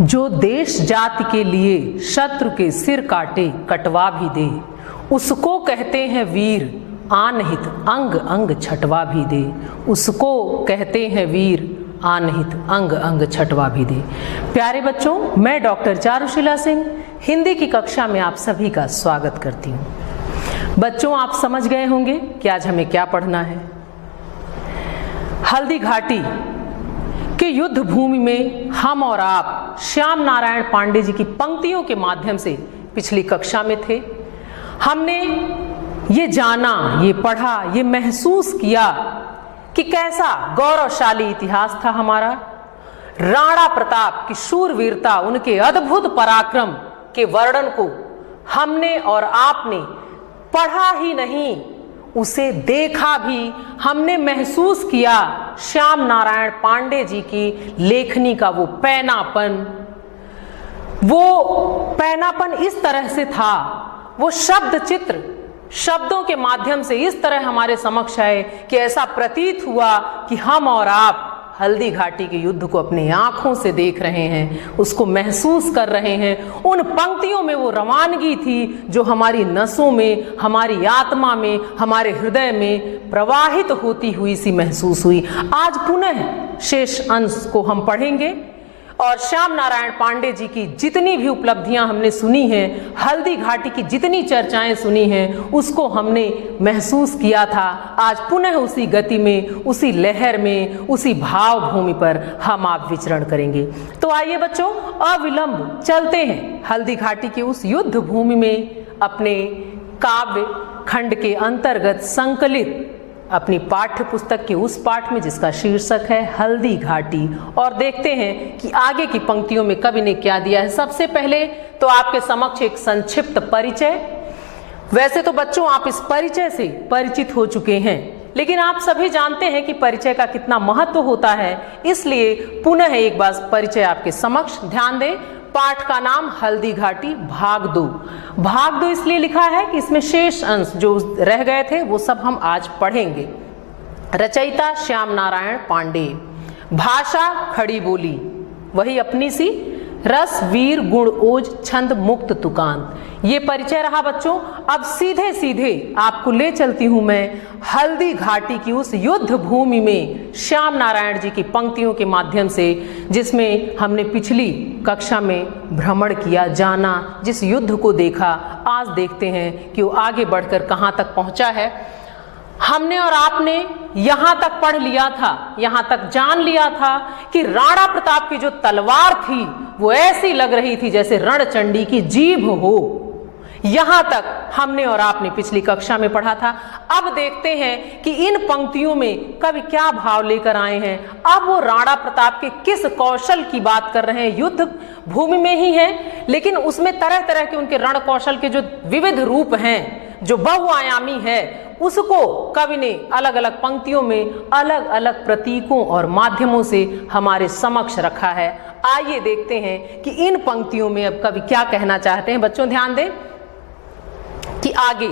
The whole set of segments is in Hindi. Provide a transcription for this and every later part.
जो देश जाति के लिए शत्रु के सिर काटे कटवा भी दे, उसको कहते हैं वीर, आनहित अंग अंग छटवा भी दे। उसको कहते हैं वीर, आनहित अंग अंग छटवा भी दे। प्यारे बच्चों, मैं डॉक्टर चारुशीला सिंह हिंदी की कक्षा में आप सभी का स्वागत करती हूँ। बच्चों, आप समझ गए होंगे कि आज हमें क्या पढ़ना है। हल्दी घाटी के युद्ध भूमि में हम और आप श्याम नारायण पांडे जी की पंक्तियों के माध्यम से पिछली कक्षा में थे। हमने ये जाना, ये पढ़ा, ये महसूस किया कि कैसा गौरवशाली इतिहास था हमारा। राणा प्रताप की शूरवीरता, उनके अद्भुत पराक्रम के वर्णन को हमने और आपने पढ़ा ही नहीं, उसे देखा भी, हमने महसूस किया। श्याम नारायण पांडे जी की लेखनी का वो पैनापन इस तरह से था, वो शब्द चित्र शब्दों के माध्यम से इस तरह हमारे समक्ष आए कि ऐसा प्रतीत हुआ कि हम और आप हल्दी घाटी के युद्ध को अपनी आंखों से देख रहे हैं, उसको महसूस कर रहे हैं। उन पंक्तियों में वो रवानगी थी जो हमारी नसों में, हमारी आत्मा में, हमारे हृदय में प्रवाहित होती हुई सी महसूस हुई। आज पुनः शेष अंश को हम पढ़ेंगे और श्याम नारायण पांडे जी की जितनी भी उपलब्धियां हमने सुनी हैं, हल्दी घाटी की जितनी चर्चाएं सुनी हैं, उसको हमने महसूस किया था। आज पुनः उसी गति में, उसी लहर में, उसी भाव भूमि पर हम आप विचरण करेंगे। तो आइए बच्चों, अविलंब चलते हैं हल्दी घाटी के उस युद्ध भूमि में, अपने काव्य खंड के अंतर्गत संकलित अपनी पाठ्य पुस्तक के उस पाठ में जिसका शीर्षक है हल्दी घाटी, और देखते हैं कि आगे की पंक्तियों में कवि ने क्या दिया है। सबसे पहले तो आपके समक्ष एक संक्षिप्त परिचय। वैसे तो बच्चों आप इस परिचय से परिचित हो चुके हैं, लेकिन आप सभी जानते हैं कि परिचय का कितना महत्व होता है, इसलिए पुनः एक बार परिचय आपके समक्ष। ध्यान दें, पाठ का नाम हल्दी घाटी भाग 2। भाग 2 इसलिए लिखा है कि इसमें शेष अंश जो रह गए थे वो सब हम आज पढ़ेंगे। रचयिता श्याम नारायण पांडे, भाषा खड़ी बोली वही अपनी सी, रस वीर गुण ओज छंद मुक्त तुकांत। ये परिचय रहा बच्चों। अब सीधे सीधे आपको ले चलती हूं मैं हल्दी घाटी की उस युद्ध भूमि में श्याम नारायण जी की पंक्तियों के माध्यम से, जिसमें हमने पिछली कक्षा में भ्रमण किया, जाना, जिस युद्ध को देखा। आज देखते हैं कि वो आगे बढ़कर कहां तक पहुंचा है। हमने और आपने यहां तक पढ़ लिया था, यहां तक जान लिया था कि राणा प्रताप की जो तलवार थी वो ऐसी लग रही थी जैसे रणचंडी की जीभ हो। यहां तक हमने और आपने पिछली कक्षा में पढ़ा था। अब देखते हैं कि इन पंक्तियों में कवि क्या भाव लेकर आए हैं। अब वो राणा प्रताप के किस कौशल की बात कर रहे हैं। युद्ध भूमि में ही है, लेकिन उसमें तरह तरह के उनके रण कौशल के जो विविध रूप हैं, जो बहुआयामी है, उसको कवि ने अलग अलग पंक्तियों में अलग अलग प्रतीकों और माध्यमों से हमारे समक्ष रखा है। आइए देखते हैं कि इन पंक्तियों में अब कवि क्या कहना चाहते हैं। बच्चों ध्यान दें कि आगे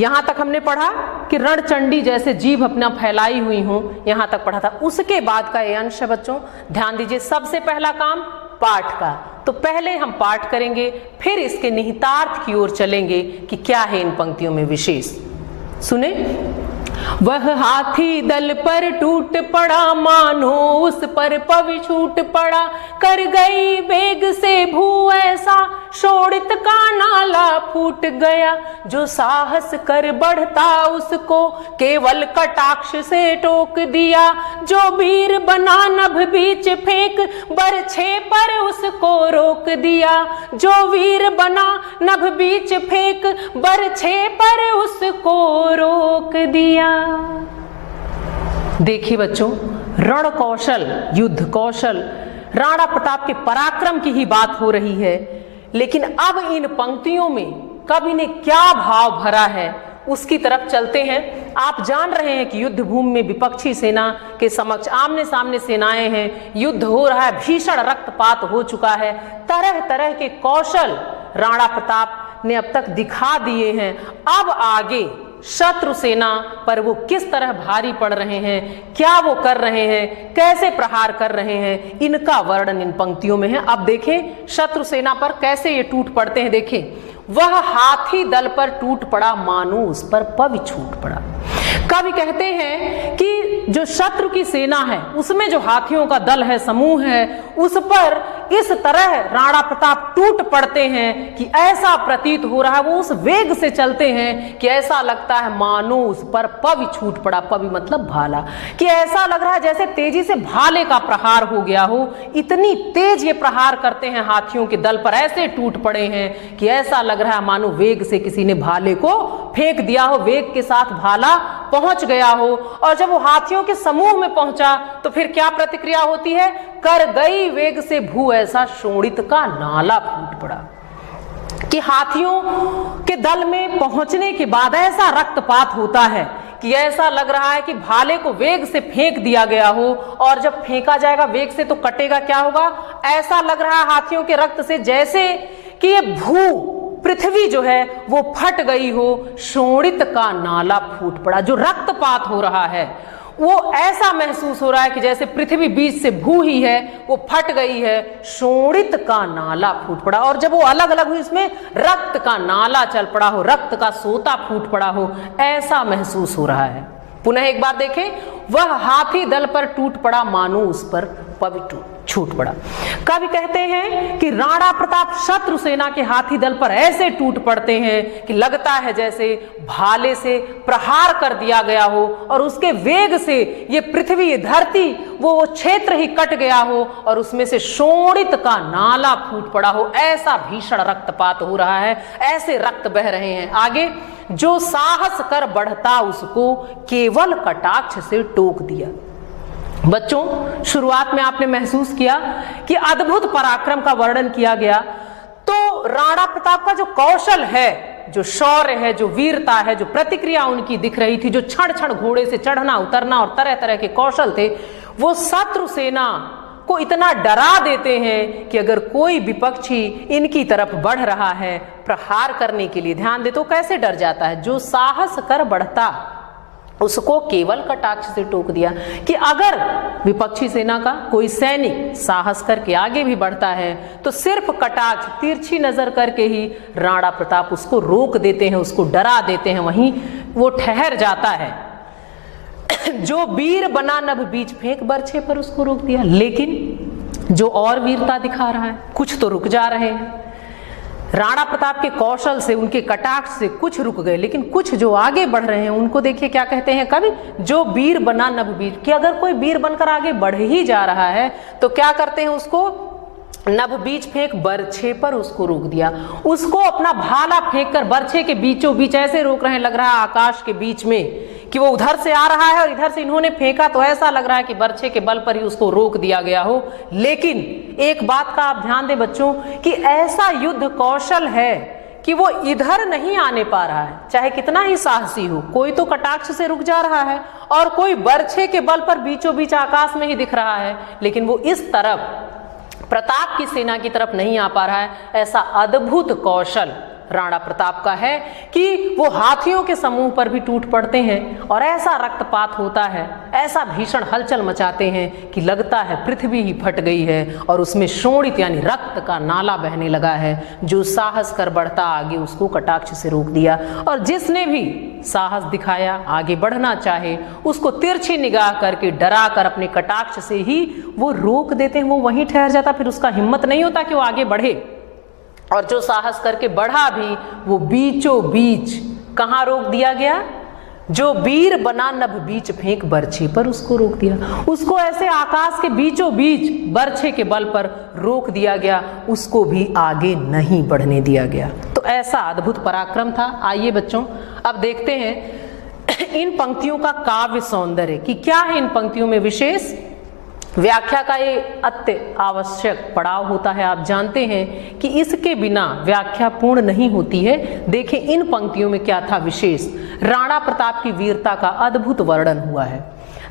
यहां तक हमने पढ़ा कि रणचंडी जैसे जीभ अपना फैलाई हुई हो, यहां तक पढ़ा था। उसके बाद का ये अंश है बच्चों, ध्यान दीजिए। सबसे पहला काम पाठ का, तो पहले हम पाठ करेंगे, फिर इसके निहितार्थ की ओर चलेंगे कि क्या है इन पंक्तियों में विशेष। सुने। वह हाथी दल पर टूट पड़ा, मानो उस पर पवि छूट पड़ा, कर गई वेग से भू ऐसा, शोणित का नाला फूट गया। जो साहस कर बढ़ता उसको केवल कटाक्ष से टोक दिया, जो वीर बना नभ बीच फेंक बरछे पर उसको रोक दिया। जो वीर बना नभ बीच फेंक बरछे पर उसको रोक दिया। देखिए बच्चों, रण कौशल, युद्ध कौशल, राणा प्रताप के पराक्रम की ही बात हो रही है, लेकिन अब इन पंक्तियों में कवि ने क्या भाव भरा है उसकी तरफ चलते हैं। आप जान रहे हैं कि युद्ध भूमि में विपक्षी सेना के समक्ष आमने सामने सेनाएं हैं, युद्ध हो रहा है, भीषण रक्तपात हो चुका है, तरह तरह के कौशल राणा प्रताप ने अब तक दिखा दिए हैं। अब आगे शत्रु सेना पर वो किस तरह भारी पड़ रहे हैं, क्या वो कर रहे हैं, कैसे प्रहार कर रहे हैं, इनका वर्णन इन पंक्तियों में है। अब देखें शत्रु सेना पर कैसे ये टूट पड़ते हैं। देखें, वह हाथी दल पर टूट पड़ा, मानो उस पर पवि छूट पड़ा। कवि कहते हैं कि जो शत्रु की सेना है उसमें जो हाथियों का दल है, समूह है, उस पर इस तरह राणा प्रताप टूट पड़ते हैं कि ऐसा प्रतीत हो रहा है, वो उस वेग से चलते हैं कि ऐसा लगता है मानो उस पर पवि छूट पड़ा। पवि मतलब भाला, कि ऐसा लग रहा है जैसे तेजी से भाले का प्रहार हो गया हो। इतनी तेज ये प्रहार करते हैं हाथियों के दल पर, ऐसे टूट पड़े हैं कि ऐसा लग रहा है मानो वेग से किसी ने भाले को फेंक दिया हो, वेग के साथ भाला पहुंच गया हो। और जब वो हाथियों के समूह में पहुंचा तो फिर क्या प्रतिक्रिया होती है, कर गई वेग से भू ऐसा शोणित का नाला फूट पड़ा। कि हाथियों के दल में पहुंचने के बाद ऐसा रक्तपात होता है कि ऐसा लग रहा है कि भाले को वेग से फेंक दिया गया हो, और जब फेंका जाएगा वेग से तो कटेगा क्या होगा, ऐसा लग रहा है हाथियों के रक्त से जैसे कि ये भू पृथ्वी जो है वो फट गई हो, शोणित का नाला फूट पड़ा। जो रक्तपात हो रहा है वो ऐसा महसूस हो रहा है कि जैसे पृथ्वी बीच से भू ही है वो फट गई है, शोणित का नाला फूट पड़ा। और जब वो अलग अलग हुई इसमें रक्त का नाला चल पड़ा हो, रक्त का सोता फूट पड़ा हो, ऐसा महसूस हो रहा है। पुनः एक बार देखें, वह हाथी दल पर टूट पड़ा, मानो उस पर पवि छूट पड़ा। कवि कहते हैं कि राणा प्रताप शत्रु सेना के हाथी दल पर ऐसे टूट पड़ते हैं कि लगता है जैसे भाले से प्रहार कर दिया गया हो, और उसके वेग से ये पृथ्वी, ये धरती, वो क्षेत्र ही कट गया हो और उसमें से शोणित का नाला फूट पड़ा हो। ऐसा भीषण रक्तपात हो रहा है, ऐसे रक्त बह रहे हैं। आगे, जो साहस कर बढ़ता उसको केवल कटाक्ष से टोक दिया। बच्चों, शुरुआत में आपने महसूस किया कि अद्भुत पराक्रम का वर्णन किया गया, तो राणा प्रताप का जो कौशल है, जो शौर्य है, जो वीरता है, जो प्रतिक्रिया उनकी दिख रही थी, जो क्षण क्षण घोड़े से चढ़ना उतरना और तरह तरह के कौशल थे, वो शत्रु सेना को इतना डरा देते हैं कि अगर कोई विपक्षी इनकी तरफ बढ़ रहा है प्रहार करने के लिए, ध्यान दे तो कैसे डर जाता है। जो साहस कर बढ़ता उसको केवल कटाक्ष से टोक दिया, कि अगर विपक्षी सेना का कोई सैनिक साहस करके आगे भी बढ़ता है तो सिर्फ कटाक्ष, तिरछी नजर करके ही राणा प्रताप उसको रोक देते हैं, उसको डरा देते हैं, वहीं वो ठहर जाता है। जो वीर बना नभ बीच फेंक बरछे पर, उसको रोक दिया। लेकिन जो और वीरता दिखा रहा है, कुछ तो रुक जा रहे हैं। राणा प्रताप के कौशल से, उनके कटाक्ष से कुछ रुक गए, लेकिन कुछ जो आगे बढ़ रहे हैं उनको देखिए क्या कहते हैं कवि, जो वीर बना नभ बीच, कि अगर कोई वीर बनकर आगे बढ़ ही जा रहा है तो क्या करते हैं, उसको नभ बीच फेंक बरछे पर उसको रोक दिया। उसको अपना भाला फेंक कर बरछे के बीचों बीच ऐसे रोक रहे हैं, लग रहा है आकाश के बीच में, कि वो उधर से आ रहा है और इधर से इन्होंने फेंका तो ऐसा लग रहा है कि बरछे के बल पर ही उसको रोक दिया गया हो। लेकिन एक बात का आप ध्यान दें बच्चों, कि ऐसा युद्ध कौशल है कि वो इधर नहीं आने पा रहा है, चाहे कितना ही साहसी हो। कोई तो कटाक्ष से रुक जा रहा है और कोई बरछे के बल पर बीचों बीच आकाश में ही दिख रहा है, लेकिन वो इस तरफ प्रताप की सेना की तरफ नहीं आ पा रहा है। ऐसा अद्भुत कौशल राणा प्रताप का है कि वो हाथियों के समूह पर भी टूट पड़ते हैं और ऐसा रक्तपात होता है, ऐसा भीषण हलचल मचाते हैं कि लगता है पृथ्वी ही फट गई है और उसमें शोणित यानी रक्त का नाला बहने लगा है। जो साहस कर बढ़ता आगे, उसको कटाक्ष से रोक दिया, और जिसने भी साहस दिखाया, आगे बढ़ना चाहे, उसको तिरछी निगाह करके डरा कर अपने कटाक्ष से ही वो रोक देते हैं। वो वहीं ठहर जाता, फिर उसका हिम्मत नहीं होता कि वो आगे बढ़े। और जो साहस करके बढ़ा भी, वो बीचों बीच कहाँ रोक दिया गया, जो वीर बना नभ बीच फेंक बरछे पर उसको रोक दिया। उसको ऐसे आकाश के बीचों बीच बरछे के बल पर रोक दिया गया, उसको भी आगे नहीं बढ़ने दिया गया। तो ऐसा अद्भुत पराक्रम था। आइए बच्चों, अब देखते हैं इन पंक्तियों का काव्य सौंदर्य, कि क्या है इन पंक्तियों में विशेष। व्याख्या का ये अत्य आवश्यक पड़ाव होता है। आप जानते हैं कि इसके बिना व्याख्या पूर्ण नहीं होती है। देखें इन पंक्तियों में क्या था विशेष। राणा प्रताप की वीरता का अद्भुत वर्णन हुआ है।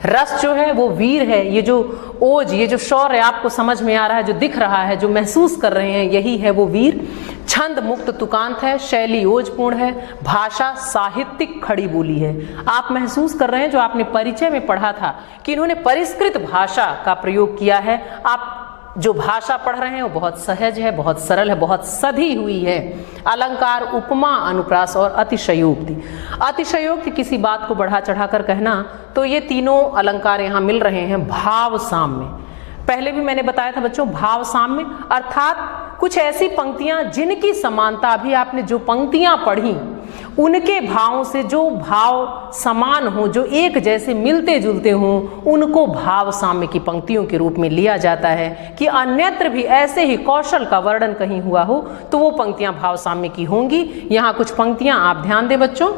रस जो है वो वीर है। ये जो ओज, ये जो शौर्य आपको समझ में आ रहा है, जो दिख रहा है, जो महसूस कर रहे हैं, यही है वो वीर। छंद मुक्त तुकांत है, शैली ओजपूर्ण है, भाषा साहित्यिक खड़ी बोली है। आप महसूस कर रहे हैं, जो आपने परिचय में पढ़ा था कि इन्होंने परिष्कृत भाषा का प्रयोग किया है। आप जो भाषा पढ़ रहे हैं वो बहुत सहज है, बहुत सरल है, बहुत सधी हुई है। अलंकार, उपमा, अनुप्रास और अतिशयोक्ति। अतिशयोक्ति किसी बात को बढ़ा चढ़ाकर कहना, तो ये तीनों अलंकार यहाँ मिल रहे हैं भाव साम्य। पहले भी मैंने बताया था बच्चों, भाव साम्य अर्थात कुछ ऐसी पंक्तियां जिनकी समानता, अभी आपने जो पंक्तियां पढ़ी उनके भावों से जो भाव समान हो, जो एक जैसे मिलते जुलते हों, उनको भाव साम्य की पंक्तियों के रूप में लिया जाता है। कि अन्यत्र भी ऐसे ही कौशल का वर्णन कहीं हुआ हो तो वो पंक्तियां भाव साम्य की होंगी। यहाँ कुछ पंक्तियां आप ध्यान दें बच्चों।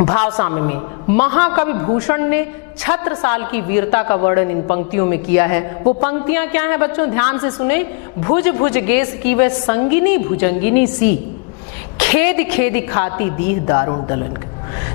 भाव साम्य में महाकवि भूषण ने छत्रसाल की वीरता का वर्णन इन पंक्तियों में किया है। वो पंक्तियां क्या हैं बच्चों, ध्यान से सुने। भुज भुज गेस की वह संगिनी भुजंगिनी सी, खेद खेद खाती दीह दारुण दलन।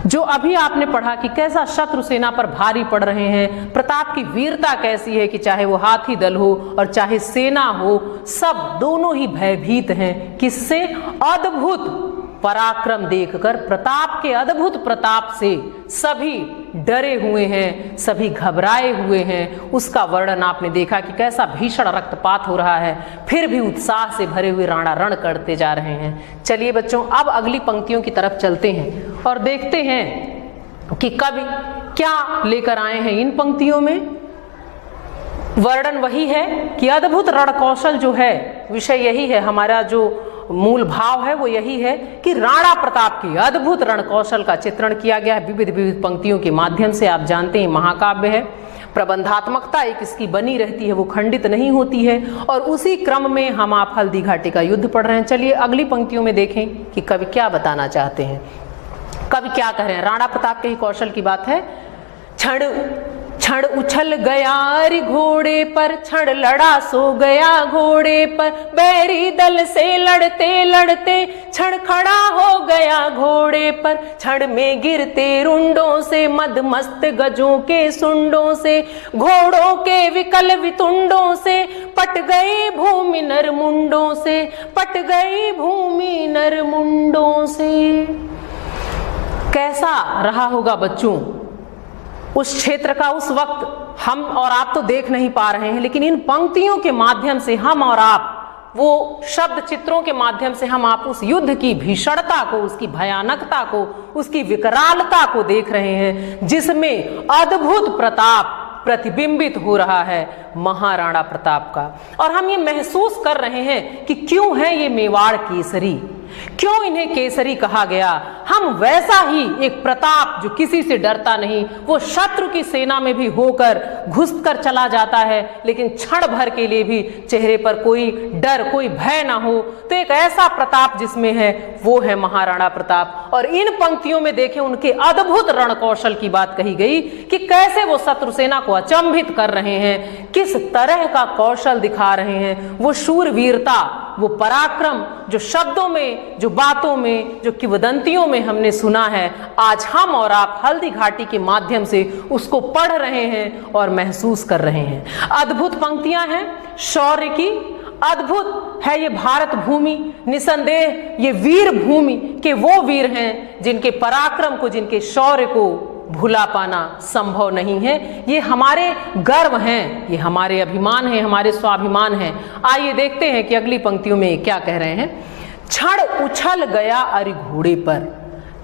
जो अभी आपने पढ़ा कि कैसा शत्रु सेना पर भारी पड़ रहे हैं, प्रताप की वीरता कैसी है कि चाहे वो हाथी दल हो और चाहे सेना हो, सब दोनों ही भयभीत हैं। किससे? अद्भुत पराक्रम देखकर, प्रताप के अद्भुत प्रताप से सभी डरे हुए हैं, सभी घबराए हुए हैं। उसका वर्णन आपने देखा कि कैसा भीषण रक्तपात हो रहा है, फिर भी उत्साह से भरे हुए राणा रण करते जा रहे हैं। चलिए बच्चों, अब अगली पंक्तियों की तरफ चलते हैं और देखते हैं कि कवि क्या लेकर आए हैं इन पंक्तियों में। वर्णन वही है कि अद्भुत रण कौशल जो है, विषय यही है, हमारा जो मूल भाव है वो यही है कि राणा प्रताप के अद्भुत रण कौशल का चित्रण किया गया है विविध विविध पंक्तियों के माध्यम से। आप जानते हैं महाकाव्य है, प्रबंधात्मकता एक इसकी बनी रहती है, वो खंडित नहीं होती है। और उसी क्रम में हम आप हल्दी घाटी का युद्ध पढ़ रहे हैं। चलिए अगली पंक्तियों में देखें कि कवि क्या बताना चाहते हैं। कवि क्या कह रहे हैं? राणा प्रताप के ही कौशल की बात है। क्षण क्षण उछल गया अरि घोड़े पर, क्षण लड़ा सो गया घोड़े पर, बैरी दल से लड़ते लड़ते क्षण खड़ा हो गया घोड़े पर, क्षण में गिरते रुंडों से, मदमस्त गजों के सुंडों से, घोड़ों के विकल वितुंडों से, पट गए भूमि नर मुंडों से, पट गई भूमि नर मुंडों से। कैसा रहा होगा बच्चों उस क्षेत्र का उस वक्त? हम और आप तो देख नहीं पा रहे हैं, लेकिन इन पंक्तियों के माध्यम से हम और आप, वो शब्द चित्रों के माध्यम से हम आप उस युद्ध की भीषणता को, उसकी भयानकता को, उसकी विकरालता को देख रहे हैं, जिसमें अद्भुत प्रताप प्रतिबिंबित हो रहा है महाराणा प्रताप का। और हम ये महसूस कर रहे हैं कि क्यों है ये मेवाड़ केसरी, क्यों इन्हें केसरी कहा गया। हम वैसा ही एक प्रताप जो किसी से डरता नहीं, वो शत्रु की सेना में भी होकर घुसकर चला जाता है, लेकिन क्षण भर के लिए भी चेहरे पर कोई डर, कोई भय ना हो, तो एक ऐसा प्रताप जिसमें है वो है महाराणा प्रताप। और इन पंक्तियों में देखें उनके अद्भुत रण कौशल की बात कही गई कि कैसे वो शत्रु सेना को अचंभित कर रहे हैं, किस तरह का कौशल दिखा रहे हैं, वो शूरवीरता, वो पराक्रम जो शब्दों में, जो बातों में, जो किंवदंतियों में हमने सुना है, आज हम और आप हल्दी घाटी के माध्यम से उसको पढ़ रहे हैं और महसूस कर रहे हैं। अद्भुत पंक्तियां हैं शौर्य की, अद्भुत है ये भारत भूमि, निसंदेह ये वीर भूमि के वो वीर हैं जिनके पराक्रम को, जिनके शौर्य को भुला पाना संभव नहीं है। ये हमारे गर्व हैं, ये हमारे अभिमान हैं, हमारे स्वाभिमान हैं। आइए देखते हैं कि अगली पंक्तियों में क्या कह रहे हैं। क्षण उछल गया अरि घोड़े पर,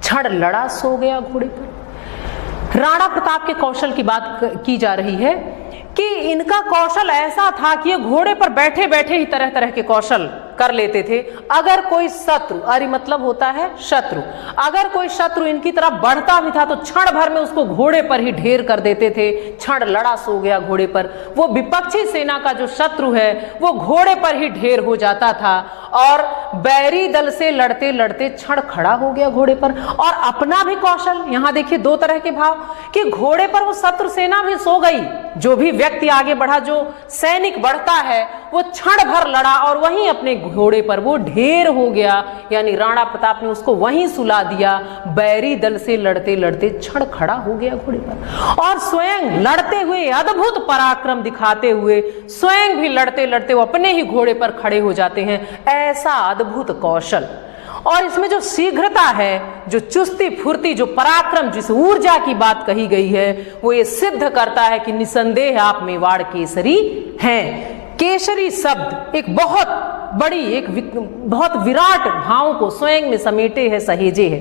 क्षण लड़ा सो गया घोड़े पर। राणा प्रताप के कौशल की बात की जा रही है कि इनका कौशल ऐसा था कि ये घोड़े पर बैठे बैठे ही तरह तरह के कौशल कर लेते थे। अगर कोई शत्रु, अरि मतलब होता है शत्रु, अगर कोई शत्रु इनकी तरफ बढ़ता भी था तो क्षण भर में उसको घोड़े पर ही ढेर कर देते थे। क्षण लड़ा सो गया घोड़े पर, वो विपक्षी सेना का जो शत्रु है वो घोड़े पर ही ढेर हो जाता था। और बैरी दल से लड़ते लड़ते क्षण खड़ा हो गया घोड़े पर। और अपना भी कौशल, यहां देखिए दो तरह के भाव कि घोड़े पर वो शत्रु सेना भी सो गई। जो भी व्यक्ति आगे बढ़ा, जो सैनिक बढ़ता है, वो क्षण भर लड़ा और वहीं अपने घोड़े पर वो ढेर हो गया, यानी राणा प्रताप ने उसको वहीं सुला दिया। बैरी दल से लड़ते लड़ते क्षण खड़ा हो गया घोड़े पर और स्वयं लड़ते हुए, अद्भुत पराक्रम दिखाते हुए स्वयं भी लड़ते लड़ते वो अपने ही घोड़े पर खड़े हो जाते हैं। ऐसा अद्भुत कौशल, और इसमें जो शीघ्रता है, जो चुस्ती फुर्ती, जो पराक्रम, जिस ऊर्जा की बात कही गई है, वो ये सिद्ध करता है कि निसंदेह आप मेवाड़ केसरी हैं। केसरी शब्द एक बहुत बड़ी, एक बहुत विराट भाव को स्वयं में समेटे है, सहेजे है,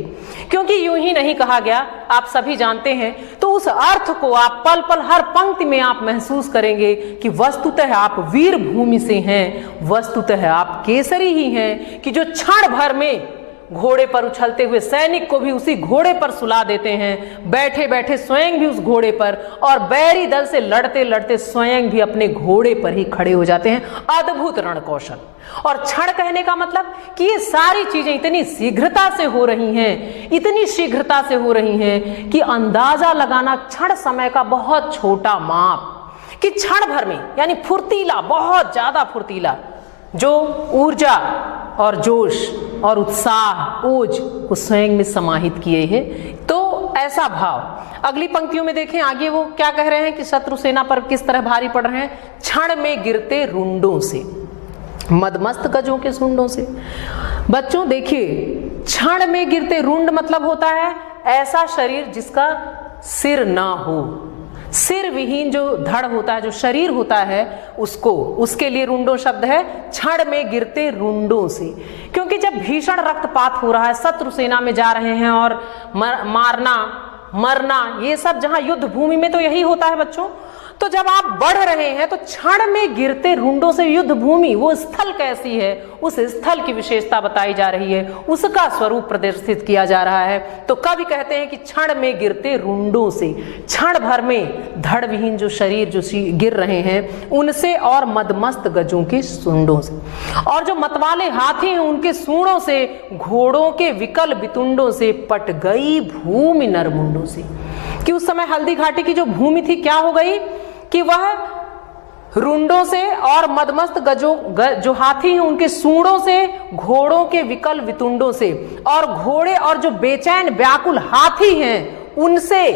क्योंकि यूं ही नहीं कहा गया, आप सभी जानते हैं। तो उस अर्थ को आप पल पल हर पंक्ति में आप महसूस करेंगे कि वस्तुतः आप वीर भूमि से हैं, वस्तुतः आप केसरी ही हैं, कि जो क्षण भर में घोड़े पर उछलते हुए सैनिक को भी उसी घोड़े पर सुला देते हैं, बैठे बैठे स्वयं भी उस घोड़े पर, और बैरी दल से लड़ते लड़ते स्वयं भी अपने घोड़े पर ही खड़े हो जाते हैं। अद्भुत रण कौशल। और क्षण कहने का मतलब कि ये सारी चीजें इतनी शीघ्रता से हो रही हैं, इतनी शीघ्रता से हो रही हैं कि अंदाजा लगाना क्षण समय का बहुत छोटा माप, कि क्षण भर में, यानी फुर्तीला, बहुत ज्यादा फुर्तीला, जो ऊर्जा और जोश और उत्साह, ओज को स्वयं में समाहित किए हैं। तो ऐसा भाव। अगली पंक्तियों में देखें, आगे वो क्या कह रहे हैं कि शत्रु सेना पर किस तरह भारी पड़ रहे हैं। क्षण में गिरते रुंडों से, मदमस्त गजों के सुंडों से। बच्चों देखिए, क्षण में गिरते, रुंड मतलब होता है ऐसा शरीर जिसका सिर ना हो, सिर विहीन जो धड़ होता है, जो शरीर होता है, उसको, उसके लिए रुंडों शब्द है। क्षण में गिरते रुंडों से, क्योंकि जब भीषण रक्तपात हो रहा है, शत्रु सेना में जा रहे हैं और मारना मरना, ये सब जहां युद्ध भूमि में तो यही होता है बच्चों। तो जब आप बढ़ रहे हैं तो क्षण में गिरते रुंडों से, युद्ध भूमि, वो स्थल कैसी है, उस स्थल की विशेषता बताई जा रही है, उसका स्वरूप प्रदर्शित किया जा रहा है। तो कवि कहते हैं कि क्षण में गिरते रुंडों से, क्षण भर में धड़ विहीन जो शरीर जो गिर रहे हैं उनसे, और मदमस्त गजों के सूंडों से, और जो मतवाले हाथी हैं उनके सूंडों से, घोड़ों के विकल बितुंडों से, पट गई भूमि नरमुंडों से। कि उस समय हल्दी घाटी की जो भूमि थी क्या हो गई कि वह रुंडों से और मदमस्त जो हाथी हैं उनके सूंडों से, घोड़ों के विकल वितुंडों से, और घोड़े और जो बेचैन व्याकुल हाथी हैं उनसे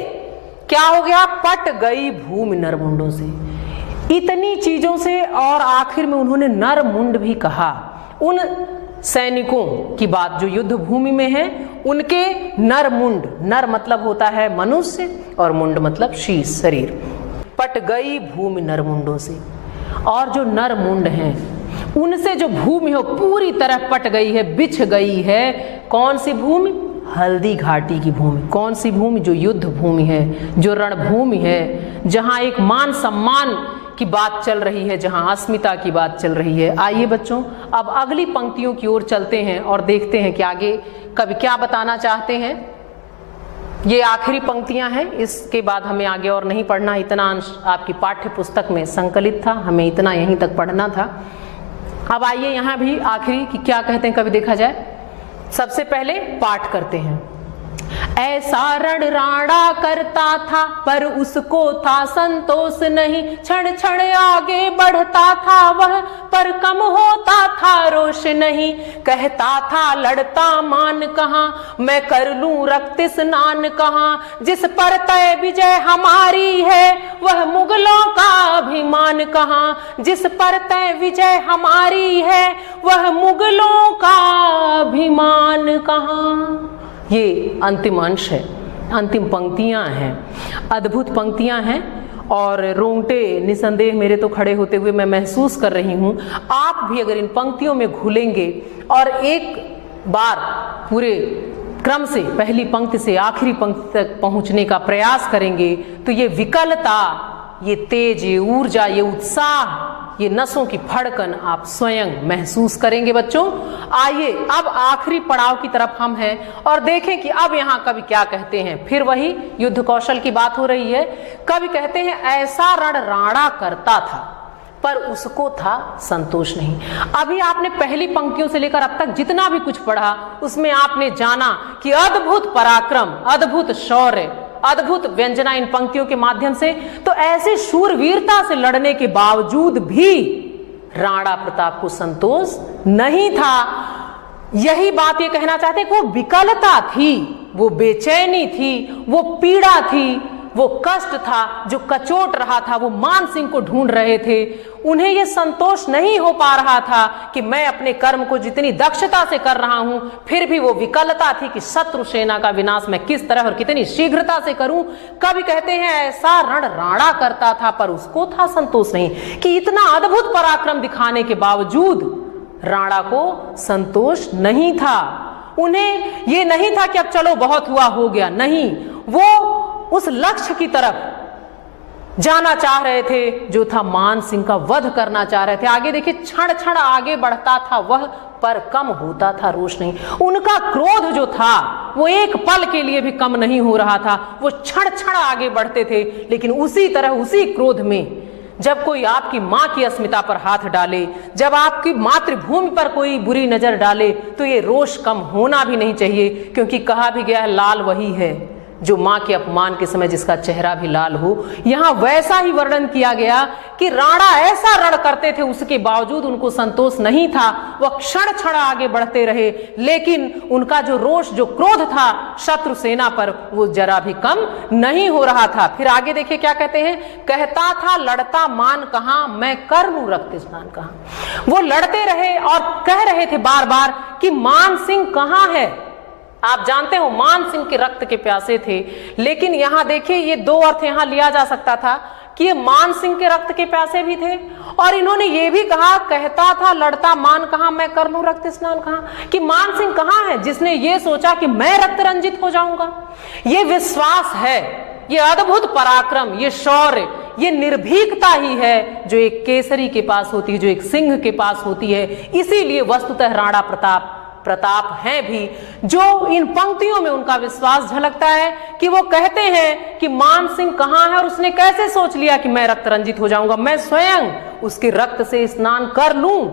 क्या हो गया, पट गई भूमि नरमुंडों से। इतनी चीजों से, और आखिर में उन्होंने नरमुंड भी कहा। उन सैनिकों की बात जो युद्ध भूमि में है, उनके नरमुंड, नर मतलब होता है मनुष्य और मुंड मतलब शीश, शरीर। पट गई भूमि नरमुंडों से, और जो नरमुंड हैं उनसे जो भूमि हो पूरी तरह पट गई है, बिछ गई है। कौन सी भूमि? हल्दी घाटी की भूमि। कौन सी भूमि? जो युद्ध भूमि है, जो रणभूमि है, जहां एक मान सम्मान की बात चल रही है, जहां अस्मिता की बात चल रही है। आइए बच्चों, अब अगली पंक्तियों की ओर चलते हैं और देखते हैं कि आगे कवि क्या बताना चाहते हैं। ये आखिरी पंक्तियां हैं, इसके बाद हमें आगे और नहीं पढ़ना। इतना अंश आपकी पाठ्य पुस्तक में संकलित था, हमें इतना यहीं तक पढ़ना था। अब आइए यहाँ भी आखिरी कि क्या कहते हैं कवि, देखा जाए। सबसे पहले पाठ करते हैं। ऐसा रण राणा करता था पर उसको था संतोष नहीं, क्षण क्षण आगे बढ़ता था वह पर कम होता था रोष नहीं। कहता था लड़ता मान कहाँ, मैं कर लूं रक्त स्नान कहाँ, जिस पर तय विजय हमारी है वह मुगलों का अभिमान कहाँ, जिस पर तय विजय हमारी है वह मुगलों का अभिमान कहाँ। ये अंतिम अंश है, अंतिम पंक्तियां हैं, अद्भुत पंक्तियां हैं, और रोंगटे निसंदेह मेरे तो खड़े होते हुए मैं महसूस कर रही हूं। आप भी अगर इन पंक्तियों में घुलेंगे और एक बार पूरे क्रम से पहली पंक्ति से आखिरी पंक्ति तक पहुंचने का प्रयास करेंगे तो ये विकलता, ये तेज, ये ऊर्जा, ये उत्साह, ये नसों की फड़कन आप स्वयं महसूस करेंगे बच्चों। आइए अब आखिरी पड़ाव की तरफ हम हैं और देखें कि अब यहाँ कवि क्या कहते हैं। फिर वही युद्ध कौशल की बात हो रही है। कवि कहते हैं ऐसा रण राणा करता था पर उसको था संतोष नहीं। अभी आपने पहली पंक्तियों से लेकर अब तक जितना भी कुछ पढ़ा उसमें आपने जाना कि अद्भुत पराक्रम, अद्भुत शौर्य, अद्भुत व्यंजना इन पंक्तियों के माध्यम से। तो ऐसे शूरवीरता से लड़ने के बावजूद भी राणा प्रताप को संतोष नहीं था। यही बात ये कहना चाहते हैं कि वो विकलता थी, वो बेचैनी थी, वो पीड़ा थी, वो कष्ट था जो कचोट रहा था, वो मान सिंह को ढूंढ रहे थे। उन्हें ये संतोष नहीं हो पा रहा था कि मैं अपने कर्म को जितनी दक्षता से कर रहा हूं, फिर भी वो विकलता थी कि शत्रु सेना का विनाश मैं किस तरह और कितनी शीघ्रता से करूं। कवि कहते हैं ऐसा रण राणा करता था, पर उसको था संतोष नहीं कि इतना अद्भुत पराक्रम दिखाने के बावजूद राणा को संतोष नहीं था। उन्हें ये नहीं था कि अब चलो बहुत हुआ हो गया, नहीं, वो उस लक्ष्य की तरफ जाना चाह रहे थे जो था मान सिंह का वध करना चाह रहे थे। आगे देखिए, क्षण क्षण आगे बढ़ता था वह, पर कम होता था रोष नहीं। उनका क्रोध जो था वो एक पल के लिए भी कम नहीं हो रहा था। वो क्षण क्षण आगे बढ़ते थे, लेकिन उसी तरह उसी क्रोध में जब कोई आपकी माँ की अस्मिता पर हाथ डाले, जब आपकी मातृभूमि पर कोई बुरी नजर डाले, तो ये रोष कम होना भी नहीं चाहिए, क्योंकि कहा भी गया है लाल वही है जो मां के अपमान के समय जिसका चेहरा भी लाल हो। यहां वैसा ही वर्णन किया गया कि राणा ऐसा रण करते थे, उसके बावजूद उनको संतोष नहीं था। वह क्षण क्षण आगे बढ़ते रहे, लेकिन उनका जो रोष, जो क्रोध था शत्रु सेना पर, वो जरा भी कम नहीं हो रहा था। फिर आगे देखिए क्या कहते हैं, कहता था लड़ता मान कहां, मैं कर लूं रक्त स्नान कहां। वो लड़ते रहे और कह रहे थे बार बार कि मान सिंह कहां है। आप जानते हो मान सिंह के रक्त के प्यासे थे, लेकिन यहां देखिए ये दो अर्थ यहां लिया जा सकता था कि ये मान सिंह के रक्त के प्यासे भी थे, और इन्होंने ये भी कहा कहता था लड़ता मान कहां, मैं कर लूं रक्त स्नान कहां, कि मान सिंह कहां है जिसने ये सोचा कि मैं रक्त रंजित हो जाऊंगा। ये विश्वास है, ये अद्भुत पराक्रम, ये शौर्य, ये निर्भीकता ही है जो एक केसरी के पास होती है, जो एक सिंह के पास होती है। इसीलिए वस्तुतः राणा प्रताप हैं भी, जो इन पंक्तियों में उनका विश्वास झलकता है कि वो कहते हैं कि मान सिंह कहां है, और उसने कैसे सोच लिया कि मैं रक्त रंजित हो जाऊंगा, मैं स्वयं उसके रक्त से स्नान कर लूं।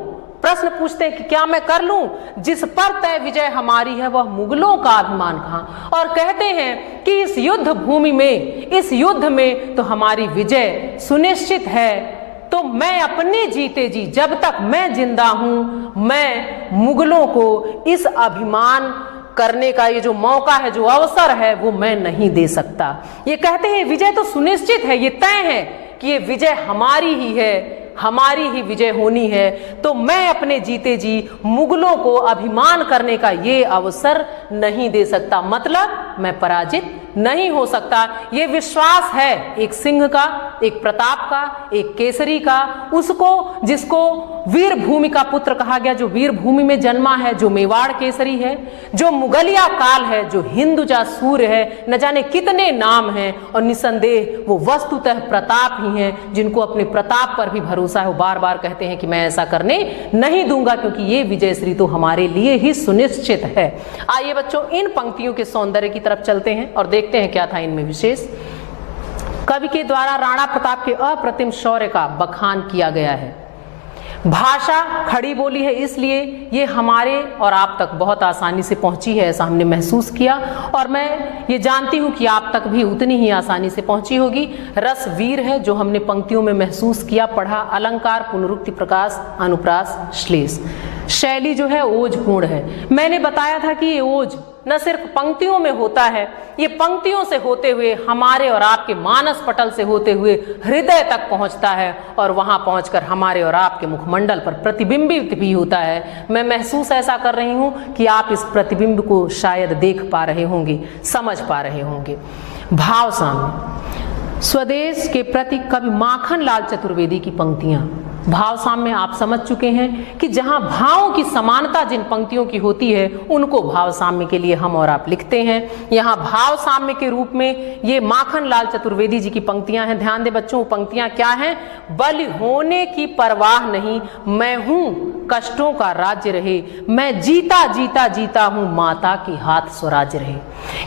प्रश्न पूछते हैं कि क्या मैं कर लूं, जिस पर तय विजय हमारी है वह मुगलों का अभिमान कहां। और कहते हैं कि इस युद्ध भूमि में, इस युद्ध में तो हमारी विजय सुनिश्चित है, तो मैं अपने जीते जी, जब तक मैं जिंदा हूं, मैं मुगलों को इस अभिमान करने का ये जो मौका है, जो अवसर है, वो मैं नहीं दे सकता। ये कहते हैं विजय तो सुनिश्चित है, ये तय है कि ये विजय हमारी ही है, हमारी ही विजय होनी है, तो मैं अपने जीते जी मुगलों को अभिमान करने का ये अवसर नहीं दे सकता, मतलब मैं पराजित नहीं हो सकता। ये विश्वास है एक सिंह का, एक प्रताप का, एक केसरी का, उसको जिसको वीर भूमि का पुत्र कहा गया, जो वीर भूमि में जन्मा है, जो मेवाड़ केसरी है, जो मुगलिया काल है, जो हिंदुजा सूर्य है, न जाने कितने नाम हैं, और निसंदेह वो वस्तुतः प्रताप ही हैं, जिनको अपने प्रताप पर भी भरोसा है। वो बार बार कहते हैं कि मैं ऐसा करने नहीं दूंगा, क्योंकि ये विजयश्री तो हमारे लिए ही सुनिश्चित है। आइए बच्चों, इन पंक्तियों के सौंदर्य की तरफ चलते हैं और देखते हैं क्या था इनमें विशेष। कवि के द्वारा राणा प्रताप के अप्रतिम शौर्य का बखान किया गया है। भाषा खड़ी बोली है, इसलिए ये हमारे और आप तक बहुत आसानी से पहुंची है, ऐसा हमने महसूस किया, और मैं ये जानती हूं कि आप तक भी उतनी ही आसानी से पहुंची होगी। रस वीर है जो हमने पंक्तियों में महसूस किया, पढ़ा। अलंकार, पुनरुक्ति, प्रकाश, अनुप्रास, श्लेष, शैली जो है ओजपूर्ण है। मैंने बताया था कि ये ओज न सिर्फ पंक्तियों में होता है, ये पंक्तियों से होते हुए हमारे और आपके मानस पटल से होते हुए हृदय तक पहुंचता है, और वहां पहुंचकर हमारे और आपके मुखमंडल पर प्रतिबिंबित भी होता है। मैं महसूस ऐसा कर रही हूं कि आप इस प्रतिबिंब को शायद देख पा रहे होंगे, समझ पा रहे होंगे। भाव साम्य, स्वदेश के प्रति कवि माखनलाल चतुर्वेदी की पंक्तियां। भाव साम्य आप समझ चुके हैं कि जहां भावों की समानता जिन पंक्तियों की होती है, उनको भाव साम्य के लिए हम और आप लिखते हैं। यहाँ भाव साम्य के रूप में ये माखनलाल चतुर्वेदी जी की पंक्तियां हैं। ध्यान दे बच्चों, पंक्तियां क्या हैं? बलि होने की परवाह नहीं, मैं हूं कष्टों का राज्य रहे, मैं जीता जीता जीता हूं माता की हाथ स्वराज्य रहे।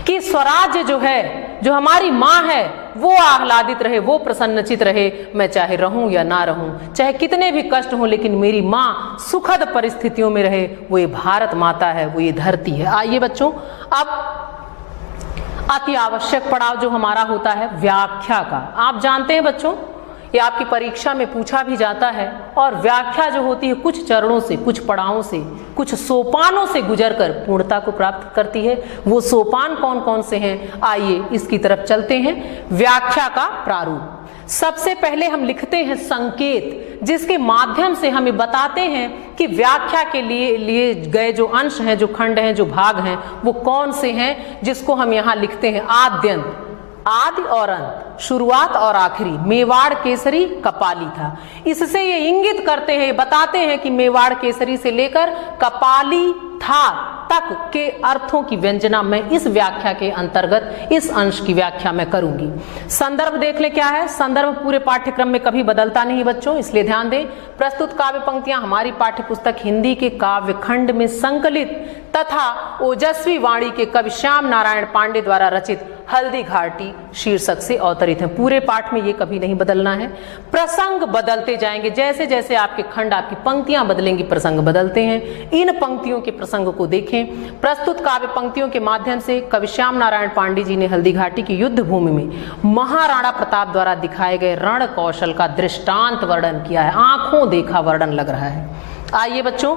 कि स्वराज्य जो है, जो हमारी माँ है, वो आह्लादित रहे, वो प्रसन्नचित रहे, मैं चाहे रहूं या ना रहूं, चाहे कितने भी कष्ट हों, लेकिन मेरी माँ सुखद परिस्थितियों में रहे। वो ये भारत माता है, वो ये धरती है। आइए बच्चों, अब अति आवश्यक पड़ाव जो हमारा होता है व्याख्या का। आप जानते हैं बच्चों, ये आपकी परीक्षा में पूछा भी जाता है। और व्याख्या जो होती है कुछ चरणों से, कुछ पड़ावों से, कुछ सोपानों से गुजरकर पूर्णता को प्राप्त करती है। वो सोपान कौन कौन से हैं, आइए इसकी तरफ चलते हैं। व्याख्या का प्रारूप। सबसे पहले हम लिखते हैं संकेत, जिसके माध्यम से हमें बताते हैं कि व्याख्या के लिए गए जो अंश हैं, जो खंड हैं, जो भाग हैं, वो कौन से हैं, जिसको हम यहाँ लिखते हैं आद्यंत, आदि और अंत, शुरुआत और आखिरी। मेवाड़ केसरी कपाली था। इससे ये इंगित करते हैं, बताते हैं कि मेवाड़ केसरी से लेकर कपाली था तक के अर्थों की व्यंजना मैं इस व्याख्या के अंतर्गत, इस अंश की व्याख्या मैं करूंगी। संदर्भ देख ले क्या है। संदर्भ पूरे पाठ्यक्रम में कभी बदलता नहीं बच्चों, इसलिए ध्यान दें। प्रस्तुत काव्य पंक्तियां हमारी पाठ्यपुस्तक हिंदी के काव्य खंड में संकलित तथा ओजस्वी वाणी के कवि श्याम नारायण पांडे द्वारा रचित हल्दी घाटी शीर्षक से अवतरित है। पूरे पाठ में ये कभी नहीं बदलना है। प्रसंग बदलते जाएंगे, जैसे जैसे आपके खंड, आपकी पंक्तियां बदलेंगी, प्रसंग बदलते हैं। इन पंक्तियों के प्रसंग को देखें। प्रस्तुत काव्य पंक्तियों के माध्यम से कवि श्याम नारायण पांडे जी ने हल्दी घाटी की युद्ध भूमि में महाराणा प्रताप द्वारा दिखाए गए रण कौशल का दृष्टांत वर्णन किया है। आंखों देखा वर्णन लग रहा है। आइए बच्चों,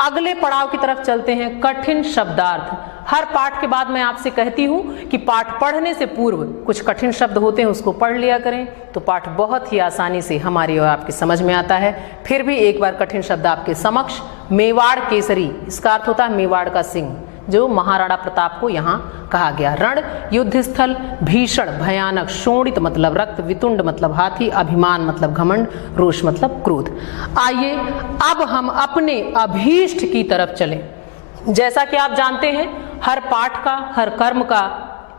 अगले पड़ाव की तरफ चलते हैं। कठिन शब्दार्थ। हर पाठ के बाद मैं आपसे कहती हूं कि पाठ पढ़ने से पूर्व कुछ कठिन शब्द होते हैं, उसको पढ़ लिया करें, तो पाठ बहुत ही आसानी से हमारी और आपके समझ में आता है। फिर भी एक बार कठिन शब्द आपके समक्ष। मेवाड़ केसरी, इसका अर्थ होता है मेवाड़ का सिंह, जो महाराणा प्रताप को यहाँ कहा गया। रण युद्ध स्थल, भीषण भयानक, शोणित मतलब रक्त, वितुंड मतलब हाथी, अभिमान मतलब घमंड, रोष मतलब क्रोध। आइए अब हम अपने अभीष्ट की तरफ चलें। जैसा कि आप जानते हैं, हर पाठ का, हर कर्म का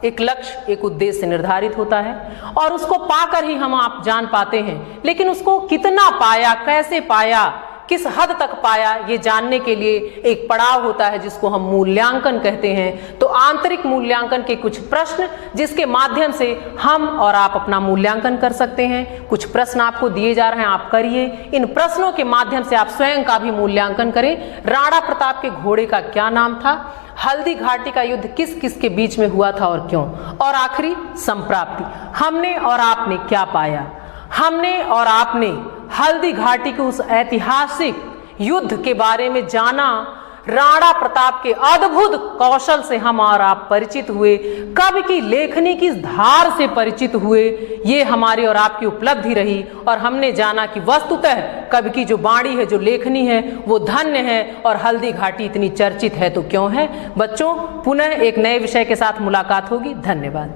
एक लक्ष्य, एक उद्देश्य निर्धारित होता है और उसको पाकर ही हम आप जान पाते हैं। लेकिन उसको कितना पाया, कैसे पाया, किस हद तक पाया, ये जानने के लिए एक पड़ाव होता है जिसको हम मूल्यांकन कहते हैं। तो आंतरिक मूल्यांकन के कुछ प्रश्न, जिसके माध्यम से हम और आप अपना मूल्यांकन कर सकते हैं। कुछ प्रश्न आपको दिए जा रहे हैं, आप करिए। इन प्रश्नों के माध्यम से आप स्वयं का भी मूल्यांकन करें। राणा प्रताप के घोड़े का क्या नाम था? हल्दी घाटी का युद्ध किस किस के बीच में हुआ था और क्यों? और आखिरी संप्राप्ति, हमने और आपने क्या पाया? हमने और आपने हल्दी घाटी के उस ऐतिहासिक युद्ध के बारे में जाना। राणा प्रताप के अद्भुत कौशल से हम और आप परिचित हुए। कवि की लेखनी की धार से परिचित हुए। ये हमारी और आपकी उपलब्धि रही और हमने जाना कि वस्तुतः कवि की जो वाणी है, जो लेखनी है, वो धन्य है और हल्दी घाटी इतनी चर्चित है तो क्यों है। बच्चों, पुनः एक नए विषय के साथ मुलाकात होगी। धन्यवाद।